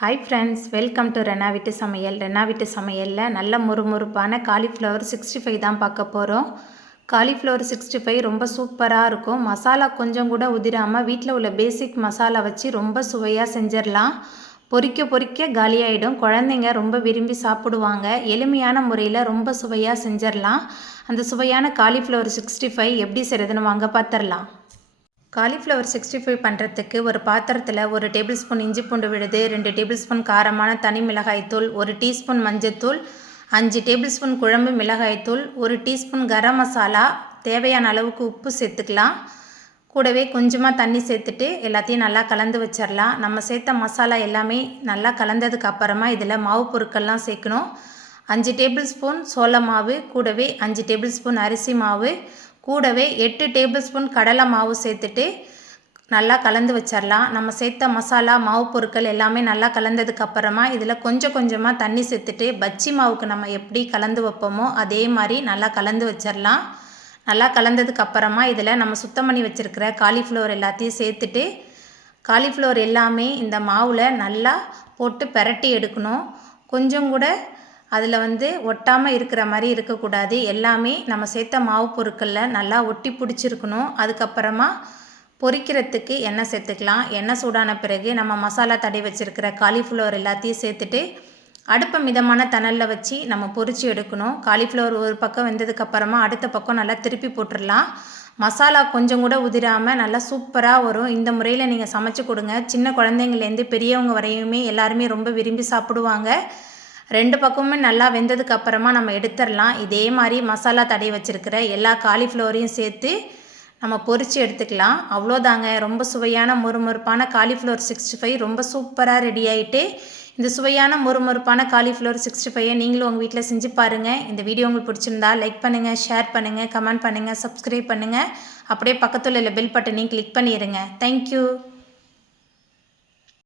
Hi friends, welcome to Rena வீட்டு சமையல். ரெனா வீட்டு சமையலில் நல்ல முறுமுறுப்பான காலிஃப்ளவர் 65 தான் பார்க்க போகிறோம். காலிஃப்ளவர் 65 ரொம்ப சூப்பராக இருக்கும். மசாலா கொஞ்சம் கூட உதிராமல் வீட்டில் உள்ள பேசிக் மசாலா வச்சு ரொம்ப சுவையாக செஞ்சிடலாம். பொரிக்க பொரிக்க காலியாகிடும். குழந்தைங்க ரொம்ப விரும்பி சாப்பிடுவாங்க. எளிமையான முறையில் ரொம்ப சுவையாக செஞ்சிடலாம். அந்த சுவையான காலிஃப்ளவர் 65 எப்படி செய்கிறதுன்னு வாங்க பார்த்துடலாம். காலிஃப்ளவர் 65 பண்ணுறதுக்கு ஒரு பாத்திரத்தில் 1 டேபிள் ஸ்பூன் இஞ்சி பூண்டு விழுது, 2 டேபிள் ஸ்பூன் காரமான தனி மிளகாய்த்தூள், 1 டீஸ்பூன் மஞ்சத்தூள், 5 டேபிள் ஸ்பூன் குழம்பு மிளகாய்த்தூள், 1 டீஸ்பூன் கரம் மசாலா, தேவையான அளவுக்கு உப்பு சேர்த்துக்கலாம். கூடவே கொஞ்சமாக தண்ணி சேர்த்துட்டு எல்லாத்தையும் நல்லா கலந்து வச்சிடலாம். நம்ம சேர்த்த மசாலா எல்லாமே நல்லா கலந்ததுக்கு அப்புறமா இதில் மாவு பொருட்கள்லாம் சேர்க்கணும். 5 டேபிள் ஸ்பூன் சோள மாவு, கூடவே 5 டேபிள் ஸ்பூன் அரிசி மாவு, கூடவே 8 டேபிள் ஸ்பூன் கடலை மாவு சேர்த்துட்டு நல்லா கலந்து வச்சிடலாம். நம்ம சேர்த்த மசாலா மாவு பொருட்கள் எல்லாமே நல்லா கலந்ததுக்கு அப்புறமா இதில் கொஞ்சம் கொஞ்சமாக தண்ணி சேர்த்துட்டு பஜ்ஜி மாவுக்கு நம்ம எப்படி கலந்து வைப்போமோ அதே மாதிரி நல்லா கலந்து வச்சிடலாம். நல்லா கலந்ததுக்கு அப்புறமா இதில் நம்ம சுத்தம் பண்ணி வச்சுருக்கிற காலிஃப்ளவர் எல்லாத்தையும் சேர்த்துட்டு காலிஃப்ளவர் எல்லாமே இந்த மாவில் நல்லா போட்டு பெரட்டி எடுக்கணும். கொஞ்சம் கூட அதில் ஒட்டாமல் இருக்கிற மாதிரி இருக்கக்கூடாது. எல்லாமே நம்ம சேர்த்த மாவு பொருட்களில் நல்லா ஒட்டி பிடிச்சிருக்கணும். அதுக்கப்புறமா பொரிக்கிறதுக்கு எண்ணெய் சேர்த்துக்கலாம். எண்ணெய் சூடான பிறகு நம்ம மசாலா தடவி வச்சுருக்கிற காலிஃப்ளவர் எல்லாத்தையும் சேர்த்துட்டு அடுப்பை மிதமான தணலில் வச்சு நம்ம பொரித்து எடுக்கணும். காலிஃப்ளவர் ஒரு பக்கம் வெந்ததுக்கப்புறமா அடுத்த பக்கம் நல்லா திருப்பி போட்டுடலாம். மசாலா கொஞ்சம் கூட உதிராமல் நல்லா சூப்பராக வரும். இந்த முறையில் நீங்கள் சமைச்சு கொடுங்க. சின்ன குழந்தைங்கள்லேருந்து பெரியவங்க வரையுமே எல்லாருமே ரொம்ப விரும்பி சாப்பிடுவாங்க. 2 பக்கமுமே நல்லா வெந்ததுக்கு அப்புறமா நம்ம எடுத்துடலாம். இதே மாதிரி மசாலா தடவி வச்சுருக்கிற எல்லா காலிஃப்ளவரையும் சேர்த்து நம்ம பொரித்து எடுத்துக்கலாம். அவ்வளோதாங்க, ரொம்ப சுவையான முறுமுறுப்பான காலிஃப்ளவர் 65 ரொம்ப சூப்பராக ரெடி ஆகிட்டு. இந்த சுவையான முறுமுறுப்பான காலிஃப்ளவர் 65 நீங்களும் உங்கள் வீட்டில் செஞ்சு பாருங்கள். இந்த வீடியோ உங்களுக்கு பிடிச்சிருந்தா லைக் பண்ணுங்கள், ஷேர் பண்ணுங்கள், கமெண்ட் பண்ணுங்கள், சப்ஸ்கிரைப் பண்ணுங்கள். அப்படியே பக்கத்தில் உள்ள பெல் பட்டனையும் கிளிக் பண்ணிடுங்க. தேங்க்யூ.